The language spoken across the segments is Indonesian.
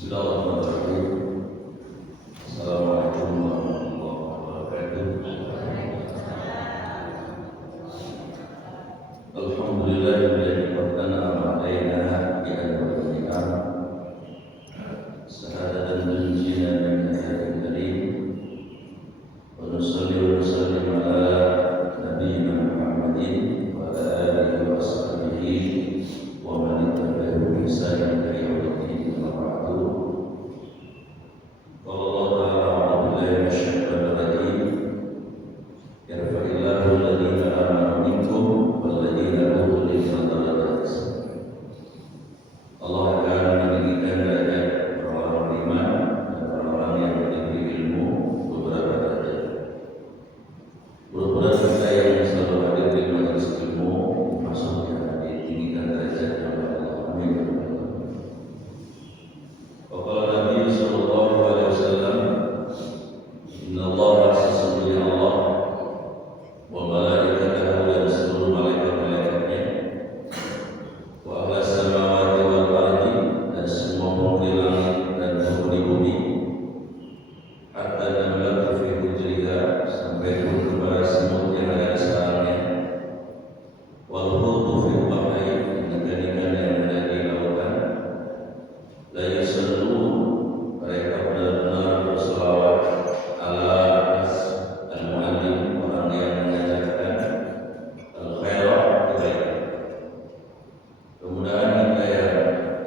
Bismillahirrahmanirrahim. Assalamualaikum warahmatullahi wabarakatuh. Alhamdulillahilladzi qaddana alaina bi anwa'il sahadatan tunjina min hadhihi karim wa nusalli wa nusallim ala nabiyyina Muhammadin wa ala alihi wa sahbihi wa man tabi'ahum bi ihsan ila yaumil din. Allah Ta'ala a'udzu billahi minasyaitonir rajim. Yarfa'illahu alladziina aamanu minkum walladziina utul ilma darajat. Allah akan meninggikan derajat orang-orang beriman dan orang-orang yang diberi ilmu beberapa derajat. Mudah-mudahan kita yang selalu hadir di majelis ilmu maksudnya ditinggikan derajatnya oleh Allah. Amin. Waqala Nabi sallallahu alaihi wasallam, innallaha sesungguhnya Allah wa malaikatahu dan seluruh malaikat-malaikatnya wa ahlas samawati wal ardi dan semua penghuni langit dan penghuni bumi hatta namlatu fi hujriha sampai pun kepada semut yang ada di sarangnya wal hutu fi bahri ikan-ikan yang ada di lautan la yusallu mereka benar-benar berselawat ala al-mu'allim orang yang mengajarkan al-khairat kebaikan. Kemudahan kita yang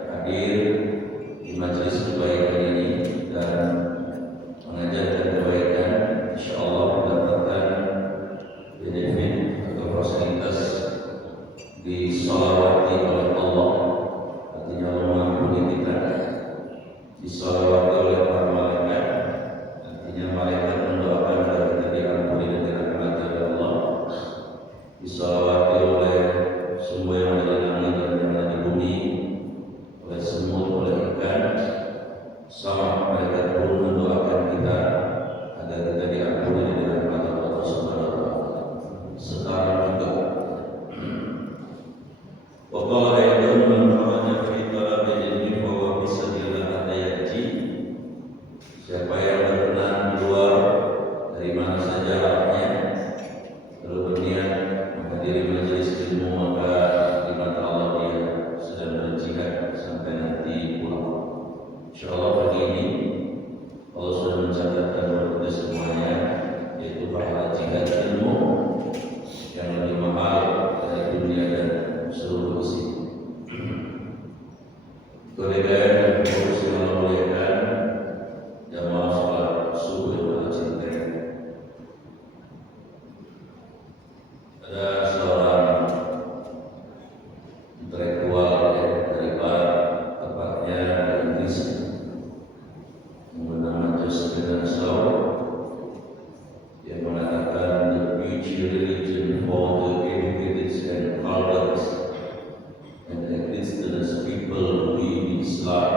hadir di majelis kebaikan ini dan mengajarkan kebaikan, insyaallah mendapatkan benefit atau fasilitas disolawati oleh Allah, artinya Allah mengampuni kita, disolawati oleh para malaikat, artinya malaikat mendoakan agar kita diampuni dan dirahmati oleh Allah, disolawati oleh semua yang ada di langit dan yang ada di bumi, oleh semut, oleh ikan, sama malaikat pun mendoakan kita agar kita diampuni dan dirahmati oleh Allah Subhanahu wa taala. Sekarang juga waqala ayatun man kharaja fi talabil ilmi fa huwa fi sabilillah hatta yaji. Siapa yang berkenan keluar dari mana saja arahnya lalu berniat menghadiri majelis ilmu, maka di mata Allah dia sedang berjihad sampai nanti pulang. Insyaallah pagi ini Allah sudah mencatatkan buat kita semuanya, yaitu pahala jihad ilmu yang lebih mahal dari dunia dan seluruh isi. Kemudian kursi memuliakan jamaah salat subuh yang Allah cintai. Ada seorang intelektual dari Barat, tepatnya dari Inggris, bernama Joseph Benasau, yang mengatakan the beauty religion for the educated and cultured and the Christians people in Islam,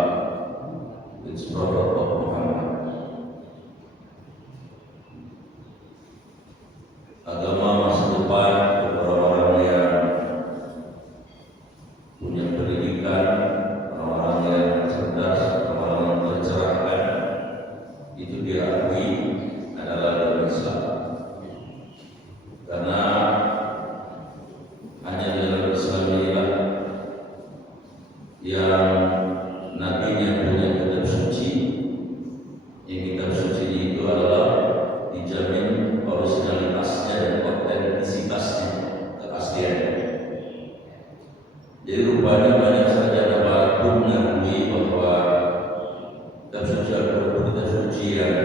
it's Prophet of Muhammad. Agama masa depan untuk orang-orang yang punya pendidikan, orang-orang yang cerdas, orang-orang yang tercerahkan, itu diakui adalah dalam Islam. Karena hanya dalam Islam inilah yang nabinya punya kitab suci, yang kitab suci itu adalah dijamin originalitasnya dan otentisitasnya, keasliannya. Jadi rupanya banyak saja Barat pun mengakui bahwa kitab suci Al-Quran itu kitab suci yang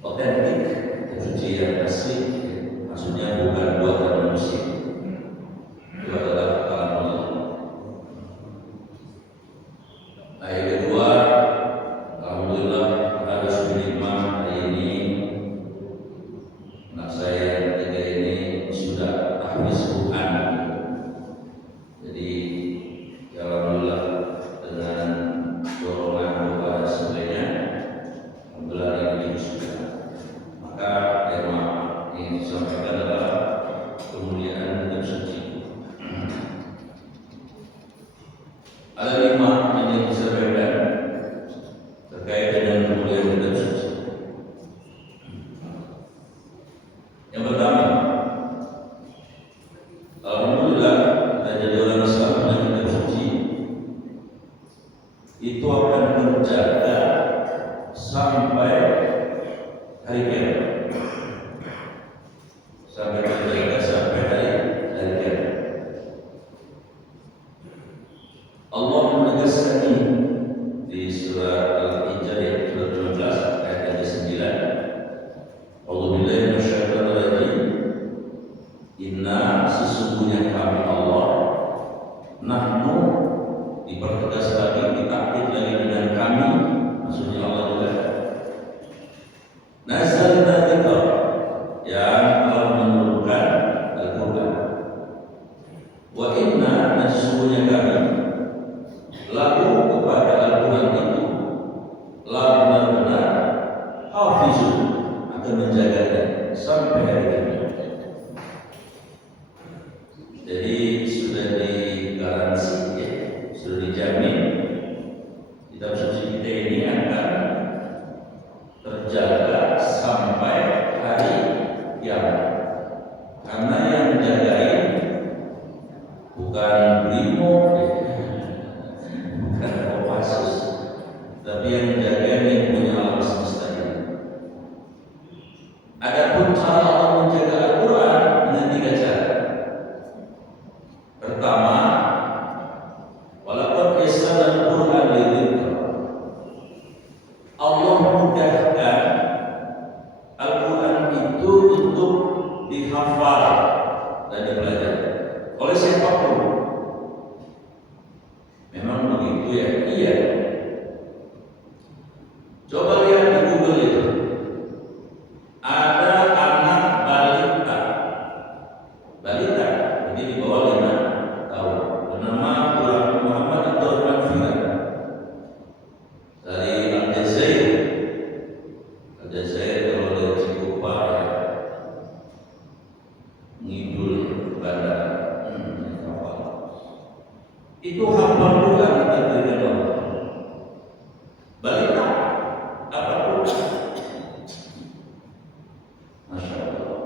otentik, kitab suci yang asli, maksudnya bukan buatan manusia. Itu adalah kalam Allah. Ayat kedua, alhamdulillah harus berhikmah hari ini anak saya yang ketiga ini sudah tahfiz Quran. Jadi ya alhamdulillah dengan dorongan doa dan sebagainya, alhamdulillah ini sudah. Maka tema yang disampaikan adalah kemuliaan kitab suci. Ada 5 yang disampaikan. itu akan terjaga sampai hari kiamat. Sampai terjaga sampai hari kiamat. Allah menegaskan ini di surat Al-Hijr surat 12 ayat 9. A'udzubillahi minasyaitonir rajim. Inna sesungguhnya kami Allah, nahnu dipertegas lagi, ditakdir lagi dengan kami, maksudnya Allah juga. Nazzalna dzikra, yang telah menurunkan Al-Quran. Wa inna, dan sesungguhnya kami, lagu kepada Al-Quran itu la benar-benar hafizun, akan menjaganya sampai hari kiamat. Jadi sudah digaransi, ya, sudah dijamin kitab suci kita ini akan terjaga sampai hari kiamat. Karena yang jagain bukan brimob, bukan Kopassus, tapi yang jagain yang punya alam semesta ini. Adapun cara Allah menjaga Al-Quran dengan 3 cara. Pertama, walaupun Islam Al-Quran lidzikr, Allah mudahkan Al-Quran itu untuk dihafal dan dipelajari oleh siapapun. Memang begitu ya? Iya. Coba lihat di Google itu, ada anak balita, jadi di bawah 5 tahun, bernama Muhammad Abdurrahman Firad dari Aljazair. Aljazair kalau dari Cikupa ya, ngidul bandar, itu hafal Quran ditakdirkan Allah. Balita apapun, Masya Allah.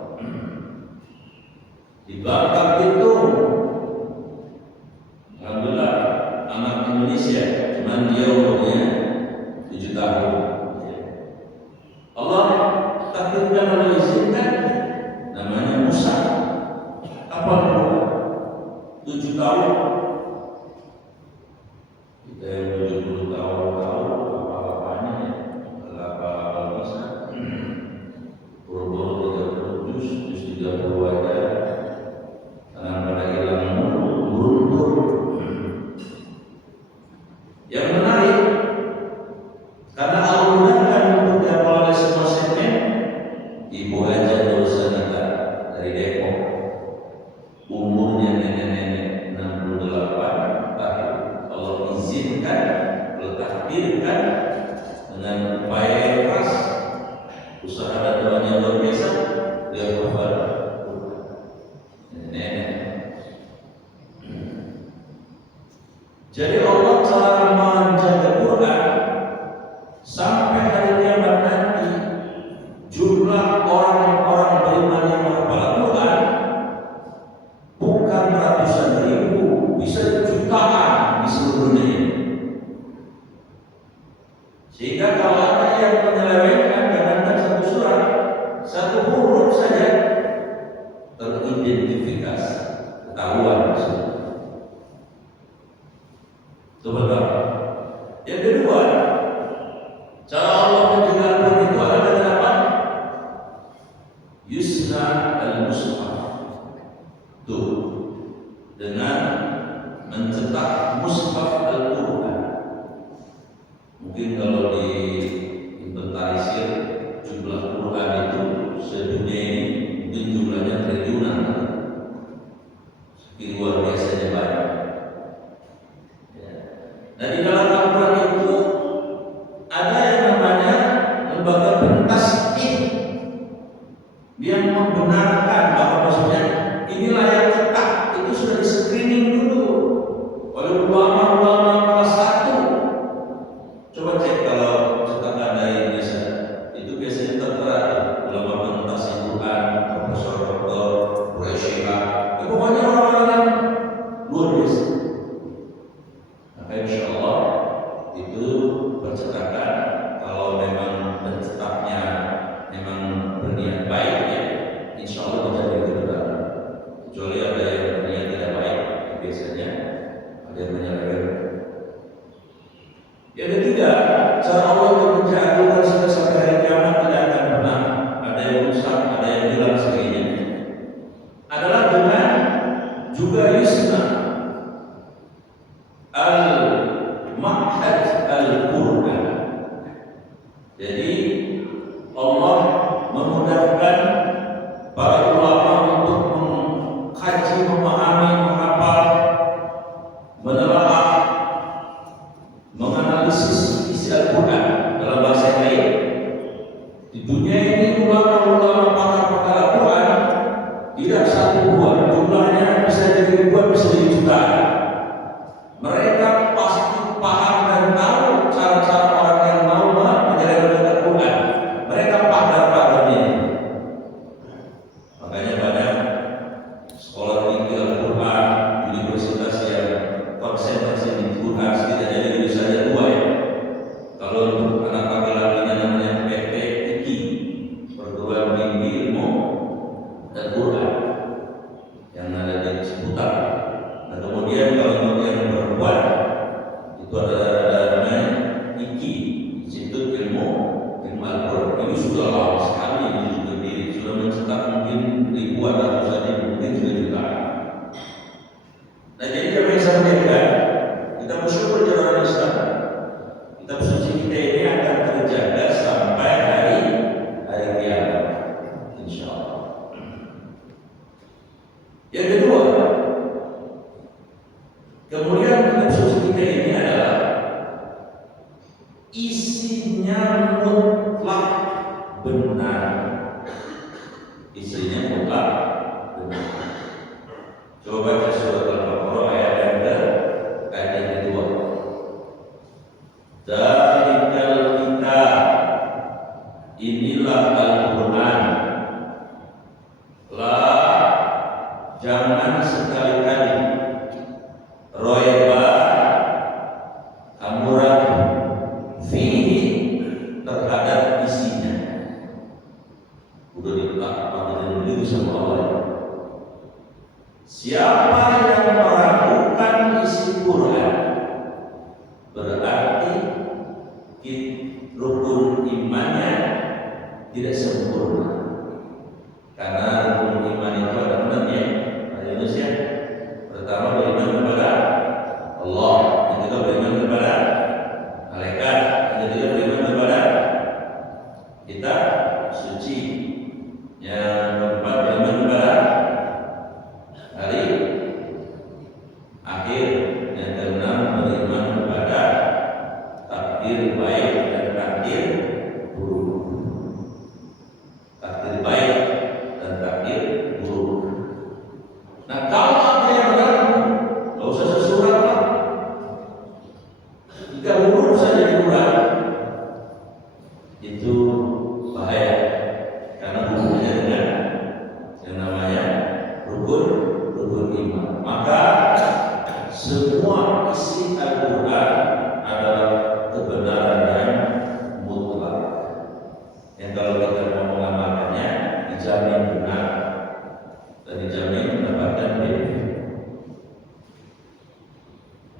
Di Bangka Belitung, alhamdulillah, anak Indonesia, cuman dia umurnya 7 tahun. Allah takdirkan, Allah izinkan, namanya Musa. Apa itu? 7 tahun. Kita yang 70 tahun apa-apanya ya, apa-apa bisa. Buru-buru 30 juz 30 aja. Tangan pada hilang mundur. Yang menarik, karena Allah mudahkan untuk dihafal oleh semua segmen. Ibu Haja Nursanita dari Depok, umurnya nenek-nenek 68 tahun, Allah izinkan, Allah takdirkan dengan upaya yang keras, usaha dan doanya luar biasa, dia hafal nenek. Jadi Allah telah menjaga Quran sampai hari kiamat nanti. Jumlah orang-orang beriman yang menghafal Quran bukan ratusan ribu, bisa jutaan di seluruh dunia. Sehingga kalau ada yang menyelewengkan, jangankan satu surat, satu huruf saja teridentifikasi, ketahuan. Itu benar. Yang kedua, cara Allah menjaga Al-Quran itu adalah dengan apa? Yusna al-Mushaf. Tuh, dengan mencetak Mushaf Al-Quran. Mungkin kalau diinventarisir jumlah Quran itu sedunia ini mungkin jumlahnya triliunan. Sekian luar biasanya banyak. Dan di dalam Al-Quran itu ada yang namanya lembaga pentasdid yang membenarkan bahwa maksudnya inilah yang cetak, itu sudah di screening dulu oleh ulama-ulama kelas 1. Coba cek kalau cetakan dari Indonesia itu biasanya tertera ulama pentas Quran, profesor-doktor, Quraisy, pokoknya orang-orang yang luar biasa. Maka insya Allah itu Yang ketiga, cara Allah untuk menjaga kita sampai hari kiamat tidak akan pernah ada yang rusak, ada yang hilang sebagainya. Adalah dengan juga yusna al-ma'had al-Qur'an. Jadi Allah memudahkan para ulama untuk mengkaji, memahami, menghafal, menelaah, menganalisis isi Al-Quran dalam bahasa yang lain. Di dunia ini ulama-ulama pakar-pakar Al-Quran tidak satu dua, jumlahnya bisa jadi ribuan, bisa jadi jutaan. Mereka pasti paham dan tahu cara-cara orang yang mau menjalankan Al-Quran. Mereka pakar-pakarnya. Makanya banyak sekolah tinggi Al-Quran, universitas yang konsentrasi di Quran setidaknya di Indonesia ada dua ya. Kalau untuk anak laki-lakinya namanya PTIQ, Perguruan Tinggi Ilmu dan Quran, yang ada di seputar. Nah kemudian kalau untuk yang perempuan itu ada namanya IKI, Institut Ilmu Al-Quran. Ini sudah lama sekali ini berdiri, sudah mencetak mungkin ribuan, ratusan ribu, mungkin juga jutaan. Nah jadi apa yang saya sampaikan, kita bersyukur jalan Islam, kita bersuci kita ini akan terjaga sampai hari kiamat, insya Allah. Yang kedua, kemuliaan kita bersuci kita ini adalah isinya mutlak benar. Isinya mutlak benar. Coba baca surat Al-Baqarah ayat yang kedua. Dzalikal kitab, inilah Al-Quran. La, jangan sekali-kali. Roiba, kamu ragu. Fihi, terhadap isinya. Udah diletakkan dulu sama Allah. Siapa yang meragukan isi Quran, berarti rukun imannya tidak sempurna. Karena rukun iman itu ada enamnya. Ada Indonesia. Pertama beriman kepada Allah, yang kedua beriman kepada malaikat, yang ketiga beriman kepada kitab suci, yang keempat beriman kepada hari akhir, yang keenam beriman kepada takdir baik dan takdir buruk. Takdir baik dan takdir buruk. Nah kalau ada yang ragu, nggak usah sesurat lah. 3 huruf saja di Quran itu bahaya, karena hubungannya dengan yang namanya rukun iman. Maka semua isi Al-Quran adalah kebenaran yang mutlak, yang kalau kita mau mengamalkannya dijamin benar dan dijamin mendapatkan benefit.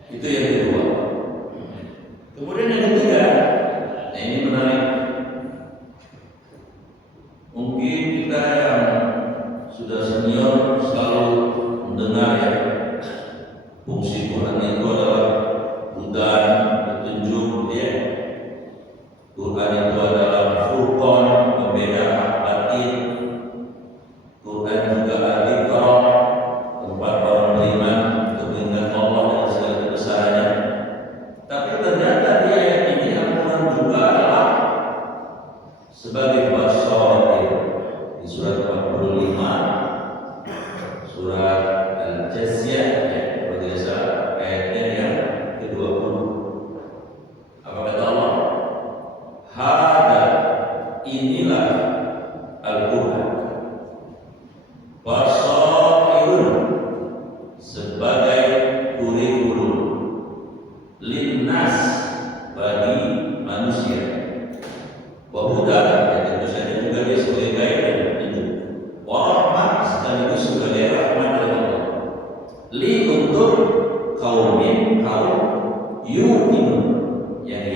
Itu yang kedua. Kemudian yang ketiga, nah ini menarik. Mungkin kita yang sudah senior selalu mendengar ya, fungsi Quran itu adalah hudan, petunjuk ya. Quran itu adalah furqan, pembeda hak batin. Quran juga al-Iqra, tempat orang beriman untuk mengingat Allah dan segala kebesarannya. Tapi ternyata di ayat ini Al-Quran juga adalah sebagai basyaratin. Di surat 45, surat Al-Jathiyah ya, berjasa ayatnya yang ke-20. Apa kata Allah? Hada, inilah Al-Quran. Basyaratin, sebagai kurikulum linnas, bagi manusia. Wahuda, ya tentu saja juga dia sebagai gaya dan petunjuk. Warahmat, sekaligus sebagai rahmat dari Allah. Li, untuk kaum yuqinun, yang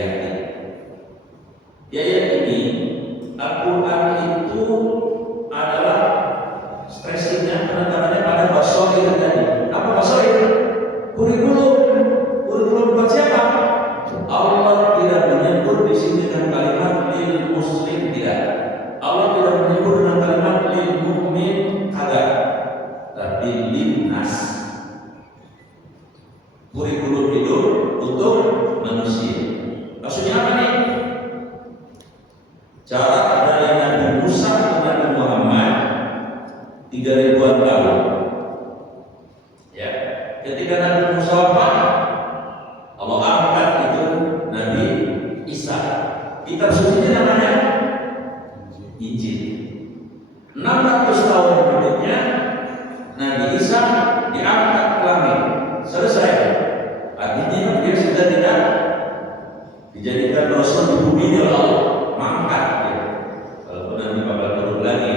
adalah stressingnya penekatannya pada basoir tadi. Apa basoir? Kurikulum buat siapa? Allah tidak menyebut di sini dengan kalimat lil muslim, tidak. Allah tidak menyebut dengan kalimat lil mukmin, kagak. Tapi lil nas. Kurikulum hidup untuk manusia. Maksudnya apa nih? Cara dari Nabi Musa ke Nabi Muhammad 3000-an tahun. Ya, ketika Nabi Musa wafat, Allah angkat itu Nabi Isa. Kitab sucinya namanya Injil. 600 tahun berikutnya Nabi Isa diangkat ke langit. Selesai. Artinya dia sudah tidak dijadikan rasul di bumi oleh Allah, mangkat dia. Walaupun nanti bakal turun lagi.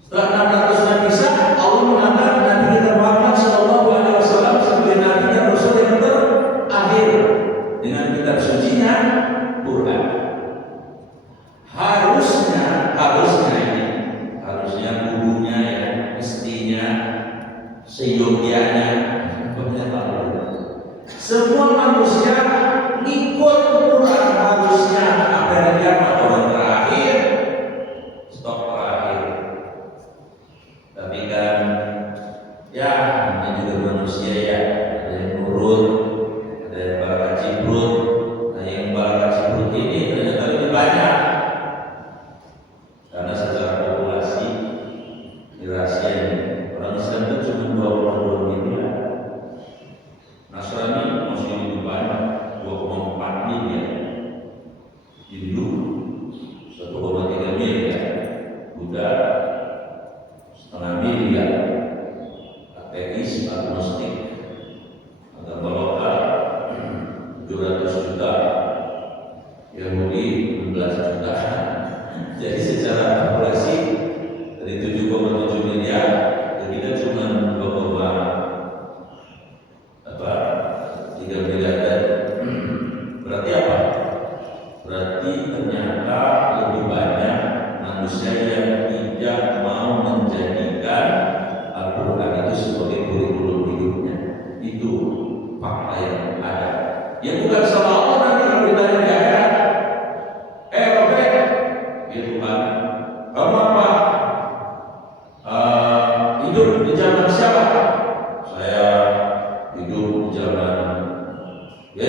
Setelah 600 Nabi Isa, Allah mengangkat Nabi kita Muhammad Sallallahu Alaihi Wasallam sebagai Nabi dan Rasul yang terakhir dengan kitab sucinya Quran. Harusnya gurunya ya, mestinya seyogianya, semua manusia ngikut Quran, harusnya apa yang dia orang terakhir, stok terakhir. Tapi kan ya ini juga manusia ya, ada yang nurut, ada yang balakat cibrut. Nah yang balakat cibrut ini ternyata lebih banyak, karena secara populasi dirahasiakan orang Islam itu cuma 22 miliar, Nasrani masih lebih banyak, 2,4 miliar, Hindu 1,3 miliar, Buddha setengah miliar, ateis, agnostik, agama lokal 700 juta, Yahudi 16 juta. Jadi secara populasi dari 7,7 miliar, kita cuma 3 miliar. Berarti apa? Berarti ternyata lebih banyak manusia yang tidak mau menjadikan Al-Quran itu sebagai kurikulum hidupnya. Itu fakta yang ada. Ya bukan salah Allah nanti kalau ditanya di akhirat. Robert, gitu kan? Kamu apa? Hidup di zaman siapa? Saya hidup di zaman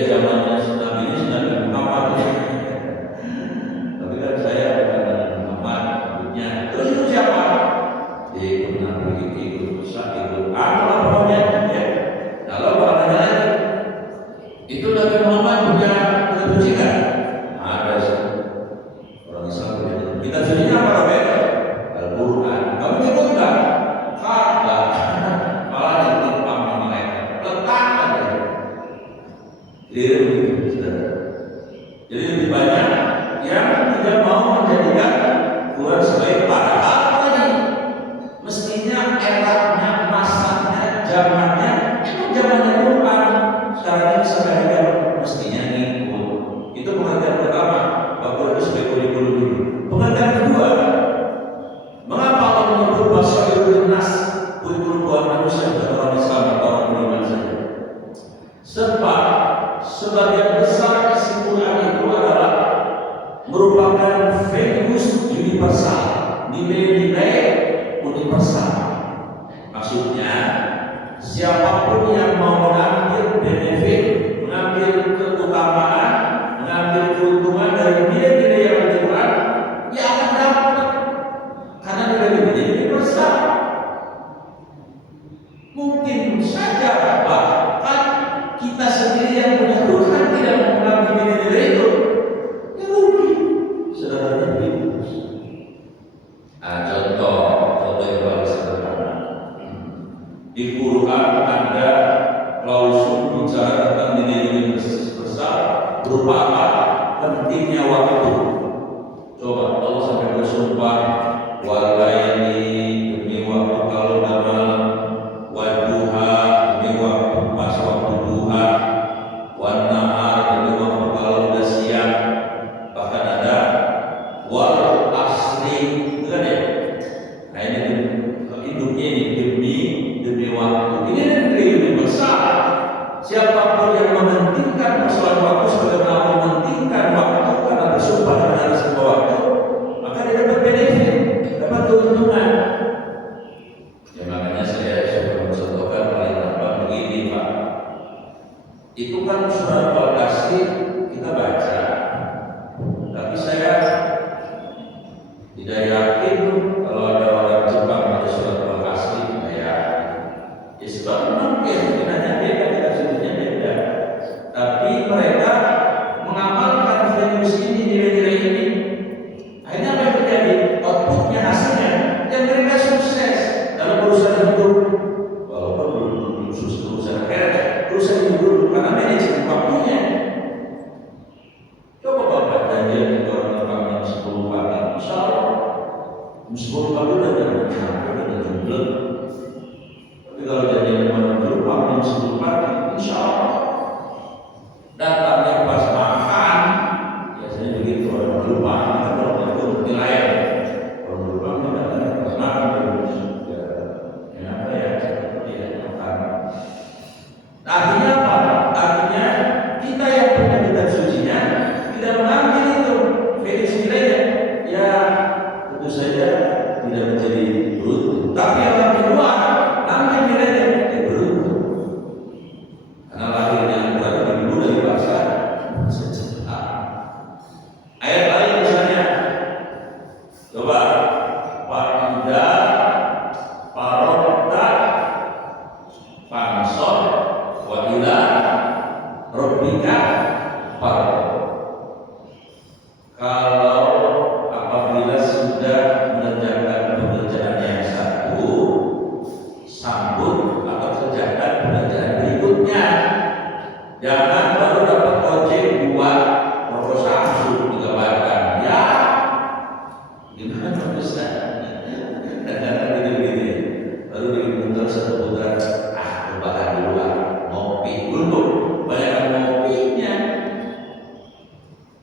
zamannya Nabi Muhammad. Tapi kan saya bukan Nabi Muhammad hidupnya. Terus itu siapa? Ikut Nabi, ikut Musa, ikut Allah pokoknya ya. Kalau orang lain itu Nabi Muhammad punya suci kan? Ada sih. Orang Islam punya. Kita sucinya apa Robert? Al-Quran. Kamu ikut enggak? Kagak. Malah ikut sama mereka. Letakkan aja. Jadi lebih banyak yang tidak mau menjadikan Quran sebagai padahal tadi mestinya eranya, masanya, zamannya itu zamannya Quran. Sekarang ini sebenarnya mestinya ngikut. Itu pengertian pertama, bahwa Quran itu sebagai kurikulum dulu. Pengertian kedua, mengapa Allah menyebut basairul nas, kurikulum buat manusia, bukan orang Islam atau orang beriman saja? Sebab sebagian besar kesimpulan itu adalah merupakan values universal, nilai-nilai universal. Maksudnya siapapun yang mau mengambil benefit, mengambil keutamaan, mengambil keuntungan dari nilai-nilai yang ada di Quran, ya akan dapat, karena nilai-nilai universal. Mungkin saja bahkan kita sendiri yang punya Tuhan tidak mengambil nilai-nilai itu, ya rugi. Sederhana begitu. Contoh yang paling sederhana. Di Quran ada klausul bicara tentang nilai-nilai besar berupa apa? Pentingnya waktu. Coba Allah sampai bersumpah, walaini demi waktu kalau udah malam, waduha demi waktu pas waktu duha, wanahar demi waktu kalau udah siang. Bahkan ada wal asri itu udah jadi jumlah. Tapi kalau jadi memang berupa jam 10 pagi, insya Allah datangnya pas makan, biasanya begitu orang berupa. Kalau itu nilai orang berupa itu datangnya pas makan artinya apa? Artinya kita yang punya kitab sucinya tidak mengambil itu versi nilainya, ya tentu saja tidak menjadi beruntung. Tapi yang di luar ambil nilainya ya beruntung, karena lahirnya Al-Quran lebih dulu dari bahasa sejarah. Ayat lain misalnya, coba Fa'ida Farokta Fansor wa ila rabbika farghab. Kalau apabila sudah mengerjakan pekerjaan yang satu, sambut atau kerjakan pekerjaan berikutnya. Jangan baru dapat ojek buat proposal langsung digambarkan. Ya, gimana bisa? Dan gini-gini, baru diputar satu putaran. Rebahan di luar, ngopi dulu, banyak ngopinya.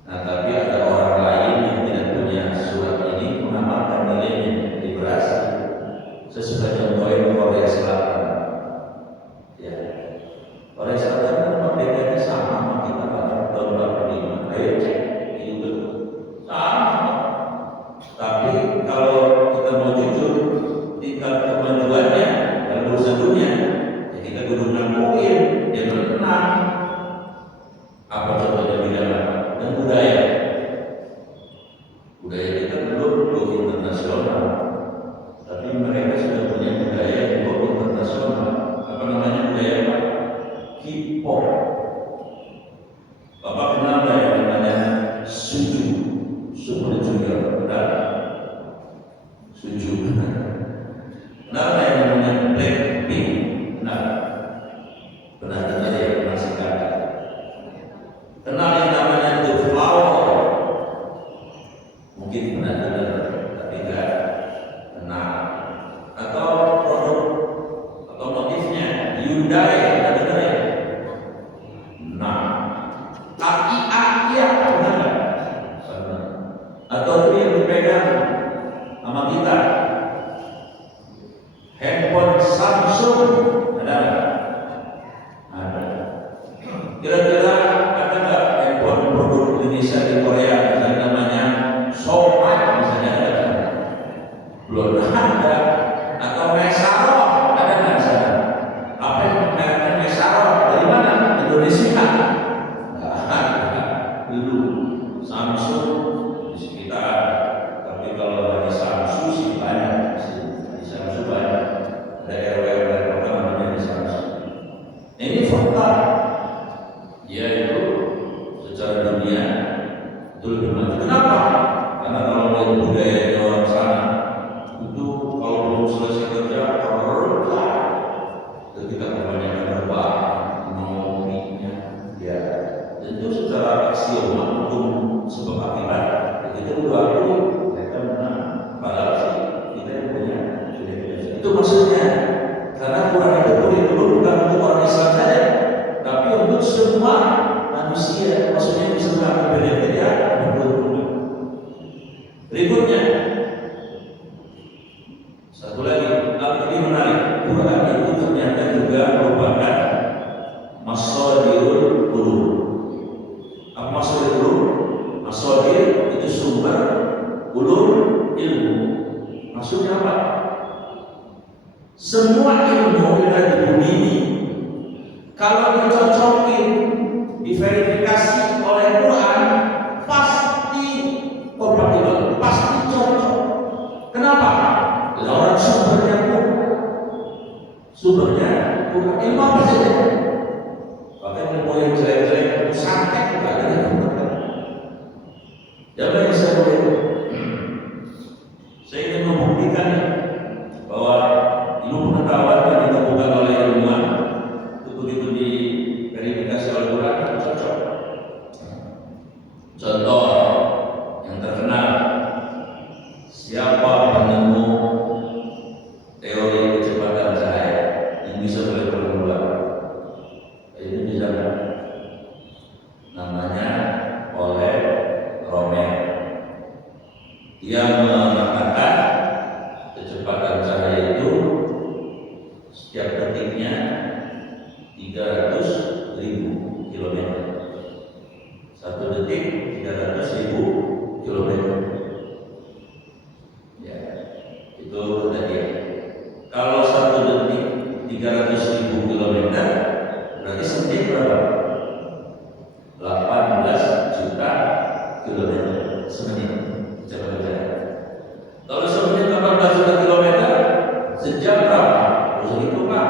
Nah, tapi ada orang lain yang tidak punya surat ini mengamalkan nilainya di Brazil. Saya suka contohin Korea Selatan. Ya, Korea Selatan kan merdekanya sama kita tahun 45. Ayo cek, itu sama. Tapi kalau kita mau jujur, tingkat kemajuannya dalam urusan dunia, kita kudu ngakuin dia menang. Apa contohnya bidang dan budaya kita belum go internasional, tapi mereka sudah punya budaya yang go internasional. Apa namanya budaya apa? K-pop. Bapak kenal nggak yang namanya Suju, Super Junior? Benar? Suju. Kenal nggak yang namanya Blackpink? Nah, pernah dengar ya, pernah singkat. Kenal yang namanya The Flower? Mungkin pernah dengar, tapi enggak kenal. Atau produk otomotifnya Hyundai, pernah dengar ya? Nah, aki-aki pernah nggak? Pernah. Atau itu yang dipegang sama kita, handphone Samsung. Ada? Kira-kira ada nggak handphone produk Indonesia di Korea, misalnya namanya Somat, misalnya ada? Belum ada. Atau Mesaro, ada nggak di sana? Apa yang mereknya Mesaro? Dari mana? Indonesia? Nggak ada. Dulu Samsung di sekitar, tapi kalau di Samsung sih banyak. Di Samsung banyak. Ada RW apa namanya di Samsung. Ini fakta. Ya itu secara dunia itu lebih maju. Kenapa? Karena kalau lihat budayanya orang sana itu kalau belum selesai kerja kita kebanyakan berbah ngopinya. Ya, itu secara aksiomal hukum sebab akibat. Itu dua aku mereka menang. Padahal sih kita yang punya itu maksudnya. Karena Quran itu bukan untuk orang Islam saja, tapi untuk semua manusia. Maksudnya bisa mengambil beda-beda. Berikutnya, satu lagi, ini menarik. Quran itu ternyata juga merupakan masadirul ulum. Apa masadirul ulum? Masadir itu sumber, ulum ilmu. Maksudnya apa? Semua ilmu yang ada di bumi ini, kalau dicocokin, diverifikasi oleh Quran, pasti kompatibel, pasti cocok. Kenapa? Orang sumbernya Quran. Sumbernya Quran. Ilmu apa saja? Bahkan ilmu yang jelek-jelek, santet juga ada yang Quran. Jangan yang saya boleh itu. Saya ingin membuktikan bahwa ilmu pengetahuan yang ditemukan oleh ilmuwan begitu diverifikasi oleh Quran cocok. Contoh yang terkenal, siapa penemu Dia mengatakan kecepatan cahaya itu setiap detiknya 300.000 kilometer. Satu detik 300.000 kilometer. Ya, itu kata dia. Kalau satu detik 300.000 kilometer, berarti semenit berapa? 18 juta kilometer semenit. Coba baca. Kalau semenit 18 juta kilometer, sejam berapa? Terus itu Pak,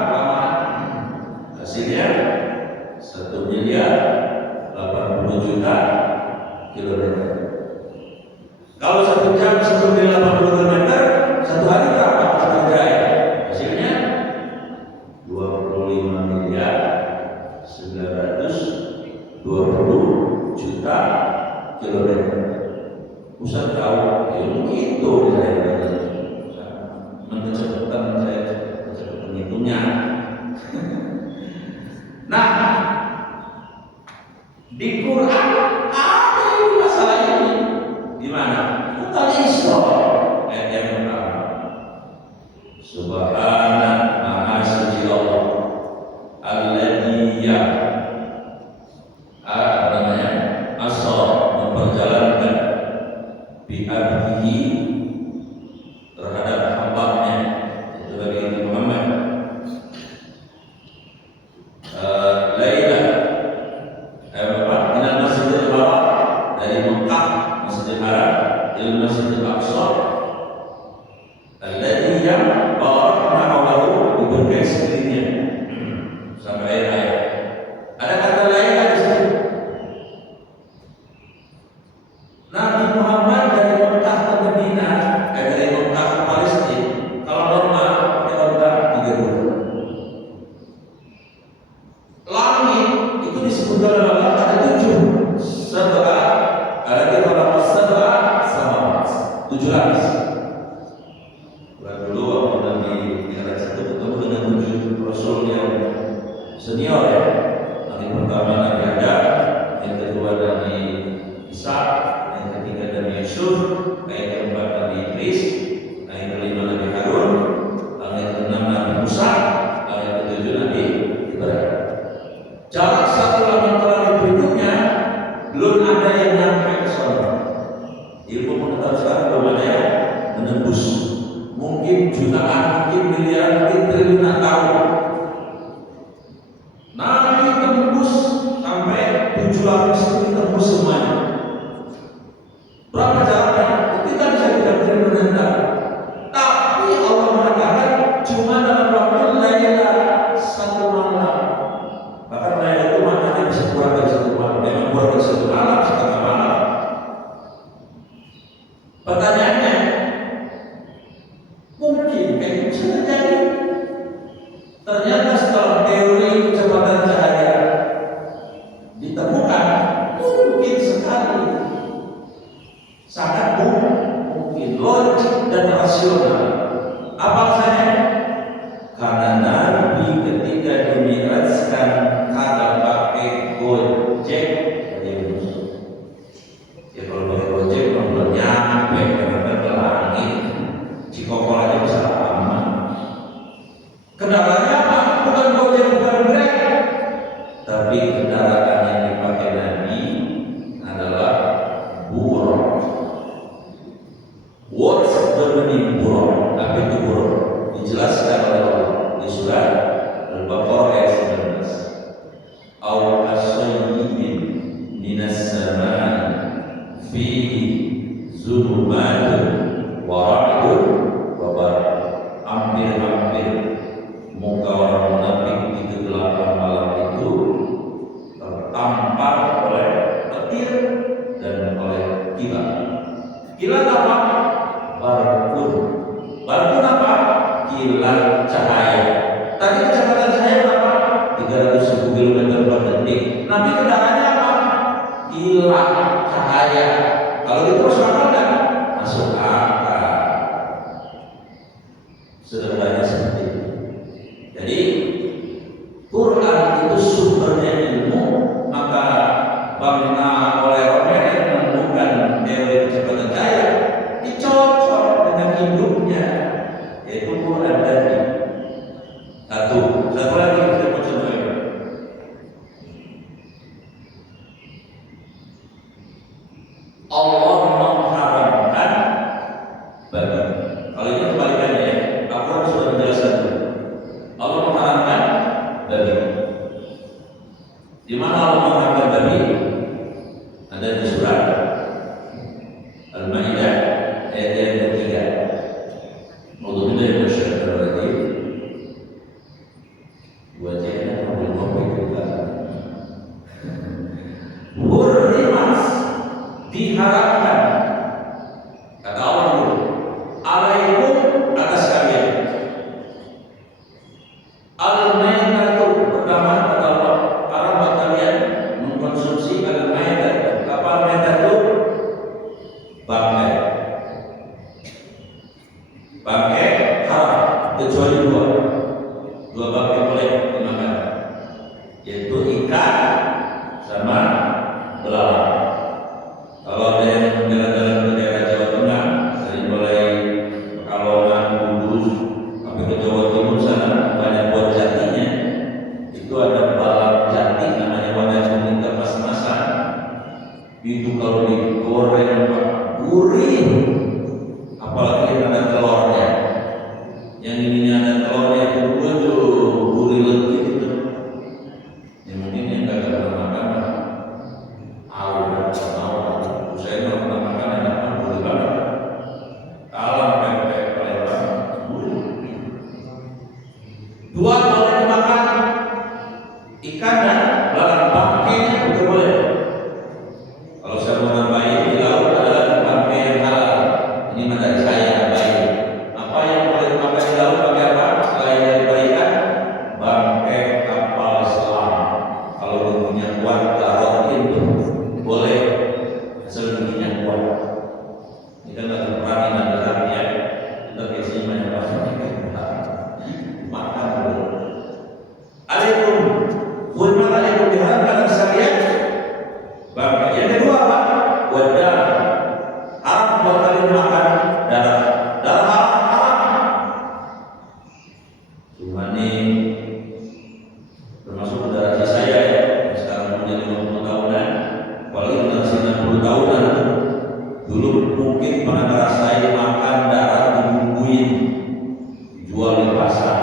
hasilnya 1.080 juta kilometer. Kalau 1 jam 1.080 kilometer, satu hari berapa kerja? Hasilnya 25.920 juta kilometer. Ustaz tahu ilmu itu saya mencecepatan saya mencecepatan hitungnya. Nah, di Quran ada masalah ini. Di mana? Surah Isra ayat yang pertama. Subhana maha suci Allah alladzi asal memperjalankan bi'abdihi terhadap hambanya, itu Nabi Muhammad, Laila minal Masjidil Haram, dari Mekah Masjidil Haram ila Masjidil Aqsa alladzi barakna hawlahu, diberkahi sekelilingnya, sampai ayat. Ada kata Laila di situ. Nabi Muhammad dari Mekah ke Madinah, dari Mekah ke Palestina, kalau normal pakai otak 3 bulan. Langit itu disebutkan oleh Allah ada 7 sabah, ada 3 sabah sama 7 lapis. Dulu waktu Nabi Mi'raj itu ketemu dengan 7 Rasul yang senior ya. Nabi pertama Nabi Adam, yang kedua Nabi Isa, yang ketiga Nabi Yusuf, yang keempat Nabi Idris, yang kelima Nabi Harun, yang keenam Nabi Musa, yang ketujuh Nabi Ibrahim. Jarak satu langit ke langit berikutnya belum ada yang nyampe ke sana. Ilmu pengetahuan sekarang belum ada yang menembus. Mungkin jutaan, mungkin miliaran, mungkin triliunan tahun. Nabi tembus sampai 7 lapis itu tembus semuanya. Berapa jaraknya? Kita bisa tidak menentang. Tapi Allah mengatakan cuma dalam waktu Laila 1 malam. Bahkan Laila itu maknanya bisa kurang dari 1 malam. Memang kurang dari 1 malam, setengah malam. Pertanyaannya, mungkin kayak bisa terjadi. Ternyata setelah teori kecepatan cahaya ditemukan, mungkin sekali, sangat mungkin, logik dan rasional. Apa alasannya? Karena Nabi ketika dimi'rajkan kagak pakai gojek. Ya kalau pakai gojek belum nyampe karena ke langit, Cikokol aja bisa aman. Kendaraannya apa? Bukan gojek, bukan Grab, tapi kendaraan yang dipakai Nabi adalah buruk. What's the meaning buruk? Apa itu buruk? Dijelaskan oleh Allah di surat Al-Baqarah ayat 19. Aw asyayyin minas samai fihi zulumatun wa ra'dun wa barq. Hampir-hampir muka orang munafik di kegelapan malam itu tertampar oleh petir dan oleh kilat. Kilat apa? Barqun. Barqun apa? Kilat cahaya. Tadi kecepatan cahaya berapa? 300.000 km per detik. Nanti kendaraannya apa? Kilat cahaya. Kalau itu masuk akal kan? Masuk akal. Sederhananya seperti itu. Jadi Quran itu sumbernya ilmu, maka bangna oleh orang yang menemukan teori kecepatan cahaya dicocok Allah mengharamkan babi. Kalau itu kebalikannya ya, Al-Quran sudah menjelaskan dulu. Allah mengharamkan babi. Di mana Allah mengharamkan babi? Ada di surat Al-Maidah ayat yang ketiga. Alhamdulillah masyaallah rajim. Wajahnya mobil mobil kita. Hurrimat diharapkan, kata Allah dulu, alaikum atas kalian. Al-maitatu pertama kata Allah, haram buat kalian mengkonsumsi al-maitat. Apa al-maitat itu? Bangkai. Bangkai haram kecuali dua bangkai boleh dimakan, yaitu ikan sama belalang. Kalau ada yang jalan-jalan ke daerah Jawa Tengah, dari mulai Pekalongan, Kudus, sampai ke Jawa Timur sana, banyak buah jatinya. Itu ada belalang jati, namanya warna kuning kemas-kemasan. Itu kalau digoreng gurih, apalagi yang ada telurnya. Yang ininya ada telurnya itu gurih legit itu. Yang mungkin yang nggak pernah makan, saya nggak pernah makan, enak gurih banget. Kalau pempek Palembang gurih. Dua boleh dimakan, ikan dan belalang. Bangkainya juga boleh. Kalau saya mau nambahin di laut adalah bangkai yang halal. Ini dari saya nambahin. Apa yang boleh dimakan di laut pakai apa? Selain dari ikan, bangkai kapal selam. Kalau bunyinya kuat, taruhin tuh boleh. Asal bunyinya kuat. Ini kan lagi perang yang dalamnya. Kita biasanya banyak bahasa makan dulu. Alaikum, hurmat alaikum diharamkan atas kalian bangkai. Yang kedua apa? Wadah. Haram buat kalian makan darah. Darah haram. Cuma nih termasuk generasi saya ya, yang sekarang punya 50 tahunan, apalagi generasi 60 tahunan. Dulu mungkin pernah ngerasain makan darah dibumbuin, dijual di pasar,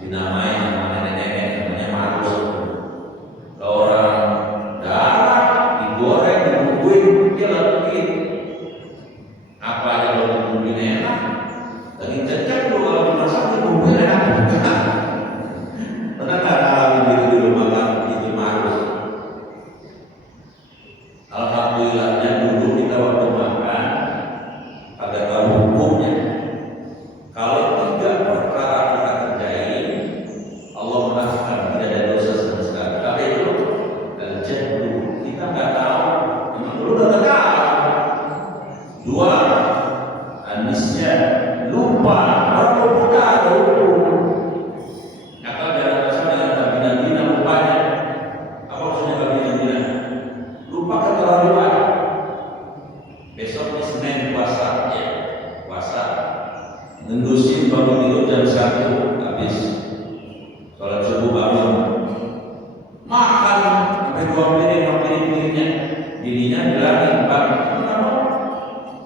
dinamai nama nenek-nenek, namanya marus. Kalau orang darah digoreng, dibumbuin, dia legit. Apa aja kalau dibumbuin enak, daging cecek tuh kalau dimasak dibumbuin enak. Pernah nggak ngalamin gitu dulu makan itu marus? Alhamdulillahnya dulu kita waktu makan agak tahu hukumnya. Kalau tiga perkara kita kerjain, Allah mengatakan tidak ada dosa sama sekali. Tapi itu al-jahlu, kita nggak tahu. Memang dulu udah tahu. Dua, anisnya lupa. Orang lupa ada hukum. Akal jangan rasa dengan bina-bina lupanya. Apa maksudnya bina-bina? Lupa keterlaluan. Besoknya Senin puasa ya, puasa. Nendusin bangun tidur jam 1 habis sholat subuh bangun makan sampai 2 piringnya. Bininya bilangin, Bang,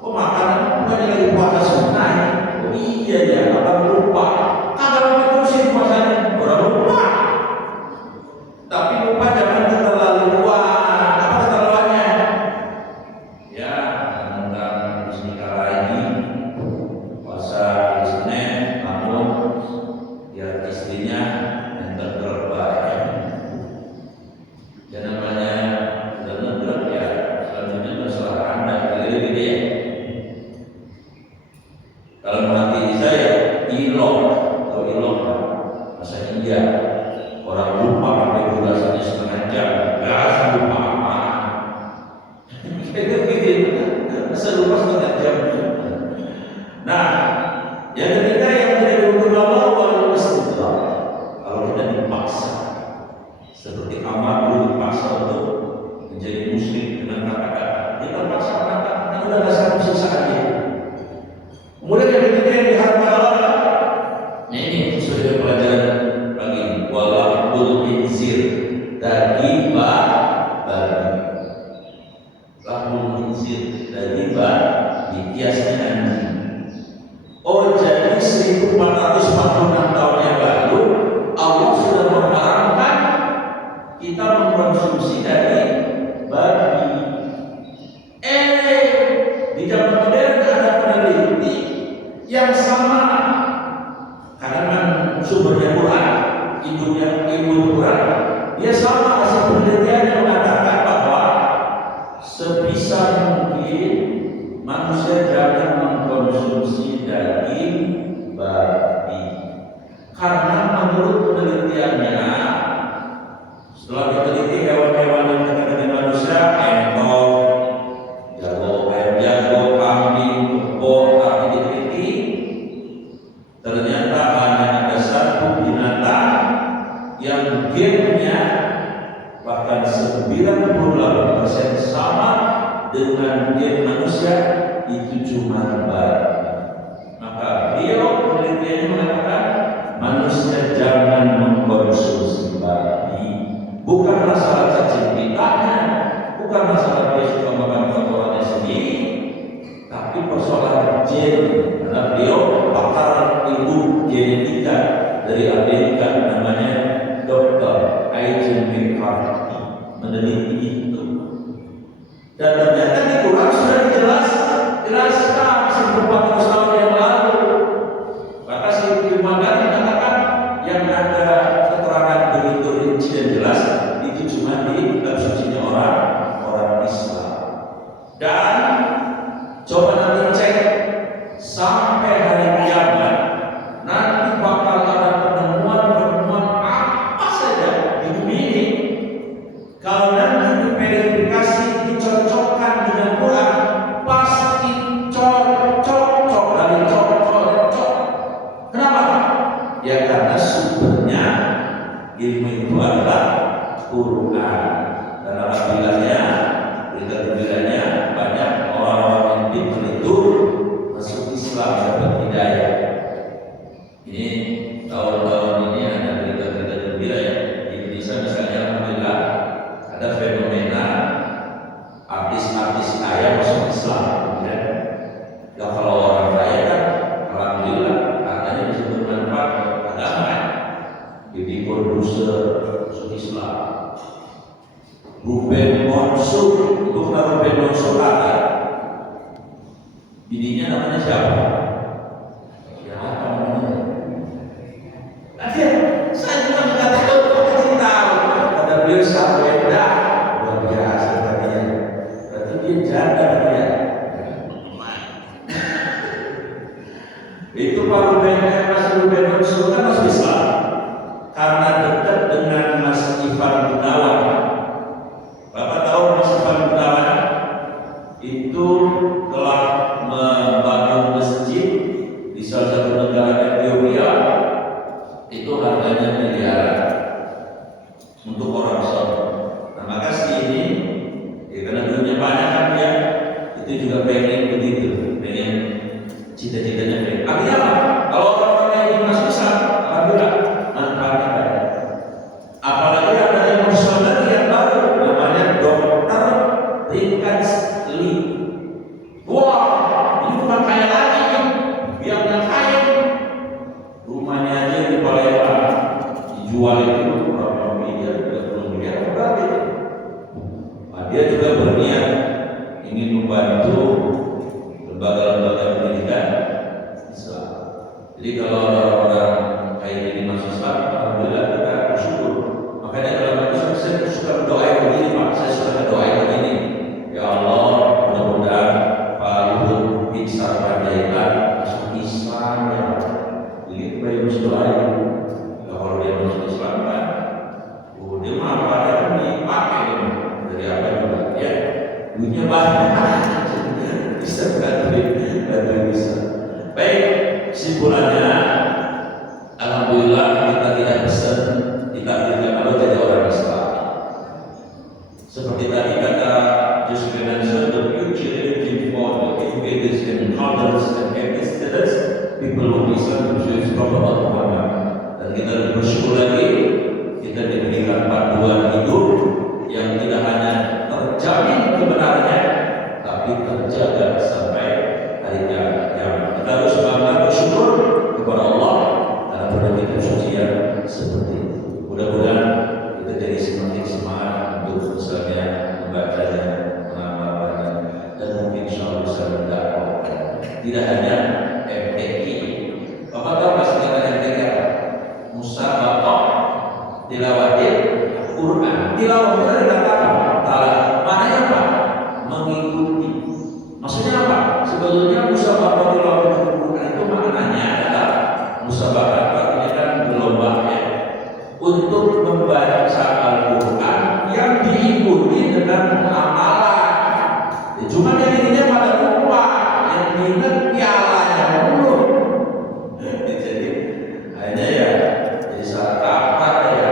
kok makanan bukannya lagi puasa sunnah ya? Oh iya ya, abang lupa. Kagak terusin puasanya, orang lupa. Tapi lupa jangan keterlaluan. Apa keterlaluannya? Ya, tentang bismillah lagi puasa hari Senin, namun ya istrinya yang terbaik. Ya namanya udah negeri ya, selanjutnya terserah Anda pilih ya. Kalau mati saya ilok atau ilok bahasa India, orang lupa sampai durasinya setengah jam, nggak lupa apa. Itu gitu, masa lupa setengah jam. Nah, yang ketiga yang menjadi hukum Allah wal istidrak. Kalau kita dipaksa, seperti Amar dulu dipaksa untuk menjadi muslim dengan kata-kata, dia terpaksa kata, kan udah nggak sanggup sisaannya. Kemudian yang ketiga yang diharapkan Allah, nah ini sesuai dengan pelajaran pagi ini, walahul khinzir, daging babi. Lahul khinzir dan riba dikiasnya anjing. Oh, jadi 1446 tahun yang lalu Allah sudah mengharamkan kita mengkonsumsi dari babi. Di zaman modern ada peneliti yang sama, karena kan sumbernya Quran, ilmu Quran, dia sama hasil penelitiannya mengatakan bahwa sebisa mungkin manusia jangan mengkonsumsi daging babi, karena menurut penelitiannya setelah diteliti hewan-hewan yang dekat dengan manusia, entok, ayam jago, kambing, kebo, tapi diteliti ternyata hanya ada satu binatang yang gennya bahkan 98% sama dengan gen manusia, itu cuma babi. Maka beliau penelitiannya mengatakan manusia jangan mengkonsumsi babi. Bukan masalah cacing pitanya, bukan masalah dia suka makan kotorannya sendiri, tapi persoalan gen. Karena beliau pakar ilmu genetika dari Amerika, namanya Dr. Aizen McCarthy, meneliti itu. Dan ternyata di Quran sudah dijelaskan 1400 tahun yang lalu. Maka Syekh Magari mengatakan yang ada keterangan begitu rinci dan jelas itu cuma di kitab sucinya orang Islam. Dan coba nanti cek sampai hari kiamat, nanti bakal ada penemuan apa saja di bumi ini. Kalau nanti diverifikasi, dicocokkan dengan Quran, pasti cocok dari cocok. Kenapa? Ya karena sumbernya ilmu itu adalah Quran. Dan alhamdulillahnya, berita gembiranya banyak orang-orang yang pintar itu masuk Islam dapat hidayah. Ini tahun-tahun ini ada berita-berita gembira ya. Di Indonesia misalnya alhamdulillah ada fenomena artis-artis kaya masuk Islam, ya. Ya kalau orang kaya kan alhamdulillah katanya bisa bermanfaat agama. Jadi produser masuk Islam. Ruben Onsu, itu bukan Ruben Onsu kata. Bininya namanya siapa? Siapa namanya? Saya juga nggak tahu, kasih tahu. Kata beliau sampai dah luar biasa katanya. Berarti dia janda dia. Itu Pak Ruben Onsu kan masuk Islam karena dekat dengan Mas Ivan Gunawan. Bapak tahu Mas Ivan Gunawan itu telah membangun masjid di salah satu negara Ethiopia, itu harganya miliaran untuk orang Saudi. Nah maka ini ya karena duitnya banyak kan dia, itu juga pengen begitu, pengen cita-citanya pengen. Artinya apa? Kalau orang-orang yang masuk Islam, alhamdulillah manfaatnya banyak. Apalagi ada yang personal yang baru, namanya Dr. Rickens Lee. Wah, ini bukan kaya lagi, yang kaya. Rumahnya aja di Palembang dijual itu berapa miliar, 30 miliar berapa? Nah, dia juga berniat ingin membantu lembaga-lembaga pendidikan Islam. Jadi kalau ada orang kayak gini masuk Islam, alhamdulillah kita bersyukur. Makanya dalam hati saya suka berdoa begini, Pak. Saya suka berdoa begini. Ya Allah, mudah-mudahan Pak Luhut bin Sarpanjaitan masuk Islam ya. Ini baik berdoa ya. Kalau dia masuk Islam kan, dia mah apa yang dipakai dari apa juga ya. Duitnya banyak, bisa bantu bisa. Baik, kesimpulannya, alhamdulillah kita tidak pesan ditakdirkan kalau jadi orang Islam. Seperti tadi kata Joseph Benson, the future religion for the educators and elders and educators, people who listen to Jews from Allah Muhammad. Dan kita bersyukur lagi, kita diberikan panduan hidup yang tidak hanya terjamin kebenarannya, tapi tidak hanya MTQ. Bapak tahu nggak singkatan MTQ apa? Musabaqah tilawatil Quran. Tilawah itu dari kata apa? Tala. Maknanya apa? Mengikuti. Maksudnya apa? Sebetulnya musabaqah tilawatil Quran itu maknanya adalah musabaqah artinya kan berlomba ya, untuk membaca Al-Quran yang diikuti dengan amalan. Ya, cuma yang intinya pada lupa, yang ingat pialanya dulu. Jadi akhirnya ya jadi salah kaprah ya.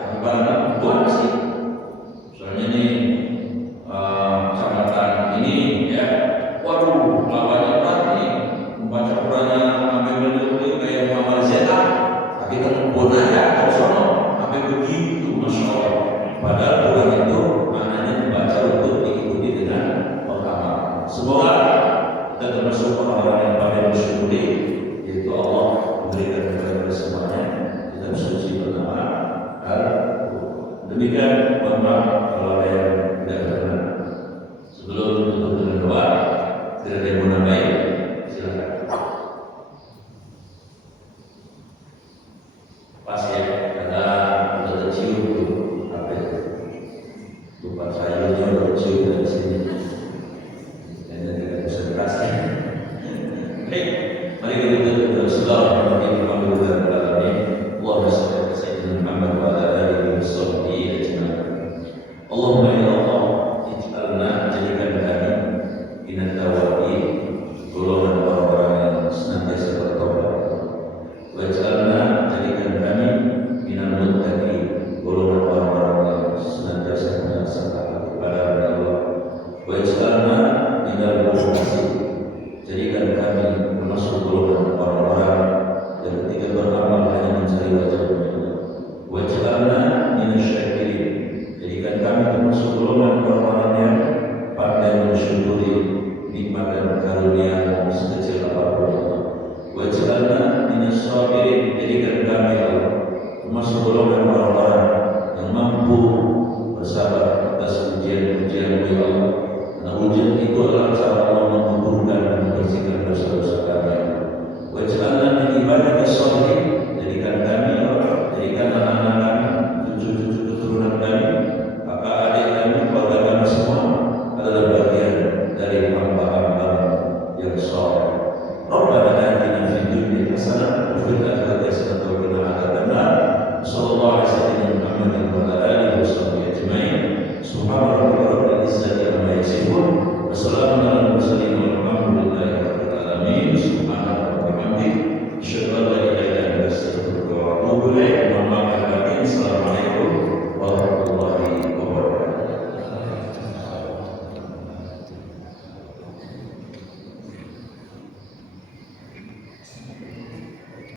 Yang paling buat sih. Soalnya ini kecamatan ini ya, waduh lawannya berat nih, membaca Qurannya sampai bener-bener kayak Muhammad Zeta. Tapi kebun aja ke sono sampai begitu, masya Allah. Padahal Quran itu maknanya membaca untuk diikuti dengan pengamalan. Semoga kita termasuk orang-orang yang pandai bersyukuri, yaitu Allah memberikan kepada kita semuanya kitab suci bernama Al-Quran. Demikian, mohon maaf kalau ada yang tidak benar. Sebelum tutup dengan doa, tidak ada yang mau nambahin, silakan. Pas ya, karena udah tercium tuh apa itu? Lupa sayurnya udah tercium dari sini. Dan tidak bisa dikasih. Baik, mari kita tutup dengan Bismillahirrahmanirrahim. Alhamdulillahirrahmanirrahim. Allahumma shalli ala sayyidina Muhammad wa ala alihi wa sahbihi ajma'in. Allahumma ya Allah, ij'alna, jadikan kami minat tawabin, golongan orang-orang yang senantiasa bertobat. Waj'alna, jadikan kami minal muttaqin, golongan orang-orang yang senantiasa melaksanakan kepada Allah. Waj'alna minal mukhlisin, jadikan kami termasuk golongan orang-orang yang ketika beramal hanya mencari wajah-Mu. Waj'alna minasy syakirin, jadikan kami termasuk golongan orang-orang yang pandai mensyukuri nikmat dan karunia-Mu sekecil apapun. Waj'alna minas sabirin, jadikan kami termasuk golongan orang-orang